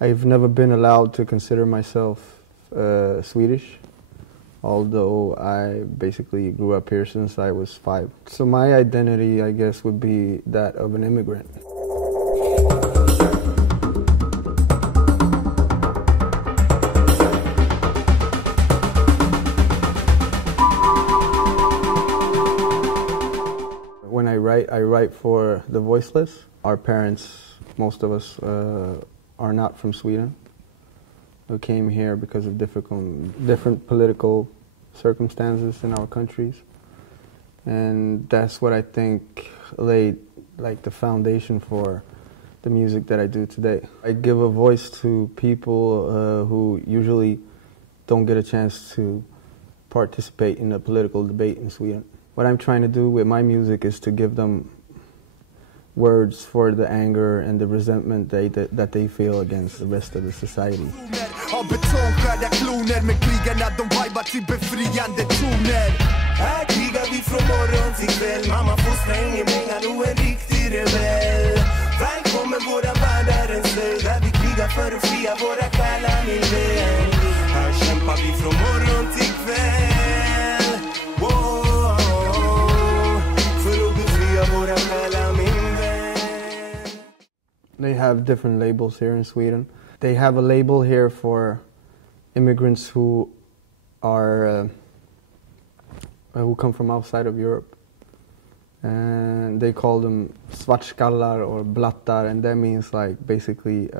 I've never been allowed to consider myself Swedish, although I basically grew up here since I was 5. So my identity, I guess, would be that of an immigrant. When I write for the voiceless. Our parents, most of us, are not from Sweden. We came here because of different political circumstances in our countries. And that's what I think laid like the foundation for the music that I do today. I give a voice to people who usually don't get a chance to participate in a political debate in Sweden. What I'm trying to do with my music is to give them words for the anger and the resentment that they feel against the rest of the society. They have different labels here in Sweden. They have a label here for immigrants who are who come from outside of Europe, and they call them svartskallar or blattar, and that means like basically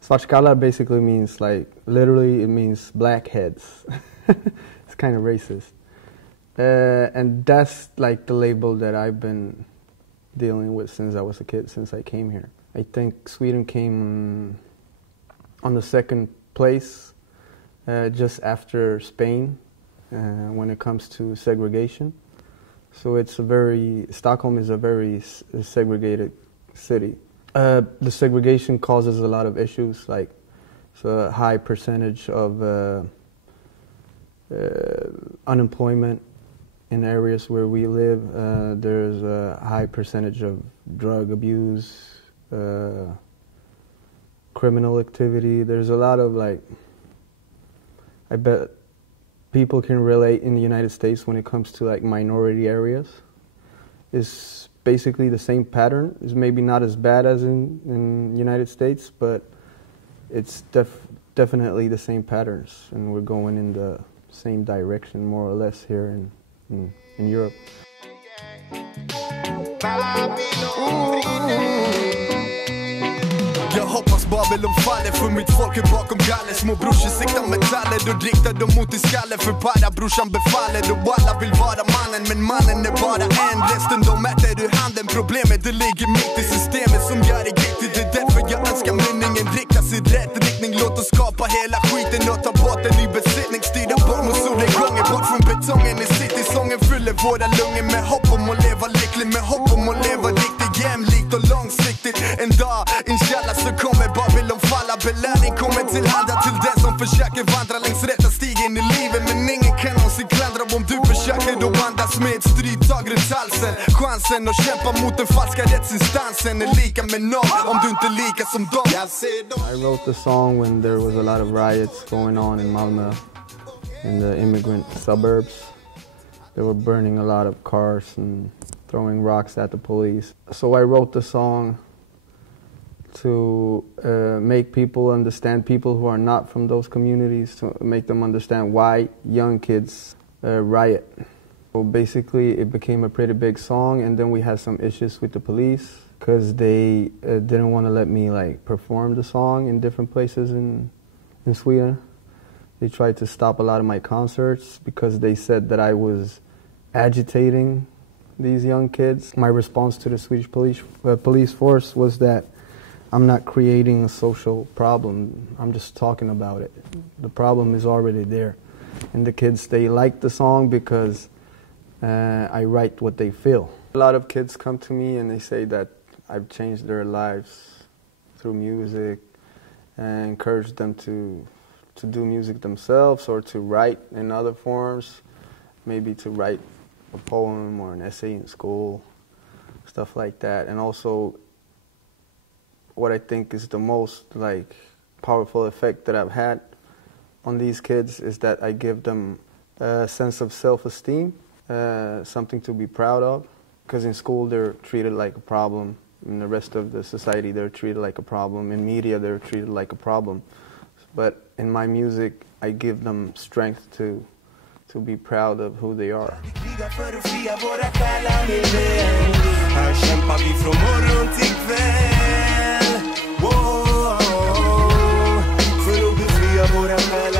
svartskallar basically means like literally it means blackheads. It's kind of racist, and that's like the label that I've been dealing with since I was a kid, since I came here. I think Sweden came on the 2nd place just after Spain when it comes to segregation. So it's Stockholm is a very segregated city. The segregation causes a lot of issues, like it's a high percentage of unemployment in areas where we live. There's a high percentage of drug abuse, criminal activity. There's a lot of I bet people can relate in the United States when it comes to like minority areas. It's basically the same pattern. It's maybe not as bad as in United States, but it's definitely the same patterns, and we're going in the same direction more or less here in Europe. Jag hoppas Babylon faller, för mitt folk är bakom galler. Små brorsor siktar metaller, då riktar de mot i skallen. För parabrorsan befaller, då alla vill vara mannen. Men mannen är bara en, resten de äter ur handen. Problemet det ligger mitt i systemet som gör det grittigt. Det är därför jag önskar mynningen riktas i rätt riktning. Låt oss skapa hela skiten och ta båten i besittning. Styra bort mot solnedgången, bort från betongen i city. Sången fyller våra lungor med hopp om att leva lyckligt. Med hopp om att leva riktigt jämlikt och långsiktigt. En dag, inshallah, så kommer Babylon falla. Belöning kommer tillhanda till den som försöker vandra längs rätta stigen i livet. Men ingen kan någonsin klandra om du försöker då andas med ett stryptag runt halsen. Chansen att kämpa mot den falska rättsinstansen är lika med noll om du inte är lika som dem. I wrote the song when there was a lot of riots going on in Malmö, in the immigrant suburbs. They were burning a lot of cars and throwing rocks at the police. So I wrote the song to make people understand, people who are not from those communities, to make them understand why young kids riot. So basically it became a pretty big song, and then we had some issues with the police because they didn't want to let me like perform the song in different places in Sweden. They tried to stop a lot of my concerts because they said that I was agitating these young kids. My response to the Swedish police force was that I'm not creating a social problem, I'm just talking about it. The problem is already there. And the kids, they like the song because I write what they feel. A lot of kids come to me and they say that I've changed their lives through music and encourage them to do music themselves or to write in other forms, maybe to write a poem or an essay in school, stuff like that. And also what I think is the most like powerful effect that I've had on these kids is that I give them a sense of self-esteem, something to be proud of. Because in school they're treated like a problem. In the rest of the society they're treated like a problem. In media they're treated like a problem. But in my music I give them strength to be proud of who they are. Här kämpar vi från morgon till kväll. För att befria våra själar.